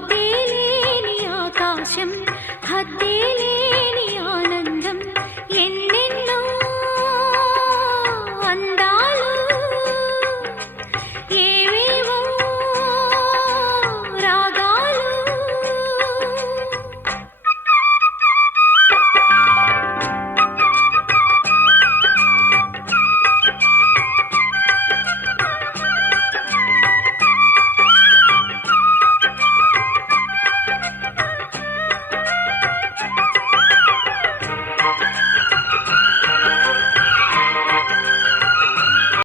ഹത്തേലേനി ആകാശം ഹത്തേലേ